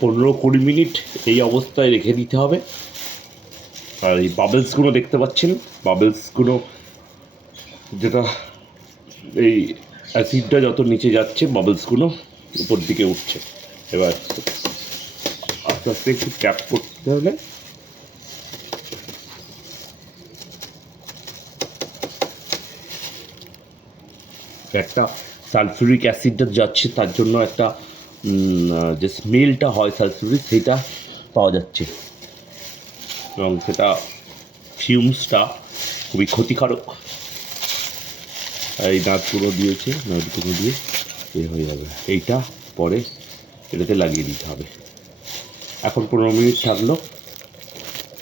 15-20 minute এই অবস্থায় রেখে দিতে হবে। আর এই বাবলসগুলো দেখতে পাচ্ছেন, বাবলসগুলো যেটা এই অ্যাসিডটা যত নিচে যাচ্ছে বাবলসগুলো উপর দিকে উঠছে। এবার আস্তে আস্তে একটু ট্যাপ করতে হলে একটা সালফিউরিক অ্যাসিডটা যাচ্ছে, তার জন্য একটা যে স্মেলটা হয় সালফিউরিক সেটা পাওয়া যাচ্ছে, এবং সেটা ফিউমসটা খুবই ক্ষতিকারক। এই নাটগুলো দিয়েছে, নাটগুলো দিয়ে হয়ে যাবে। এইটা পরে এটাতে লাগিয়ে দিতে হবে। এখন 15 মিনিট থাকলো।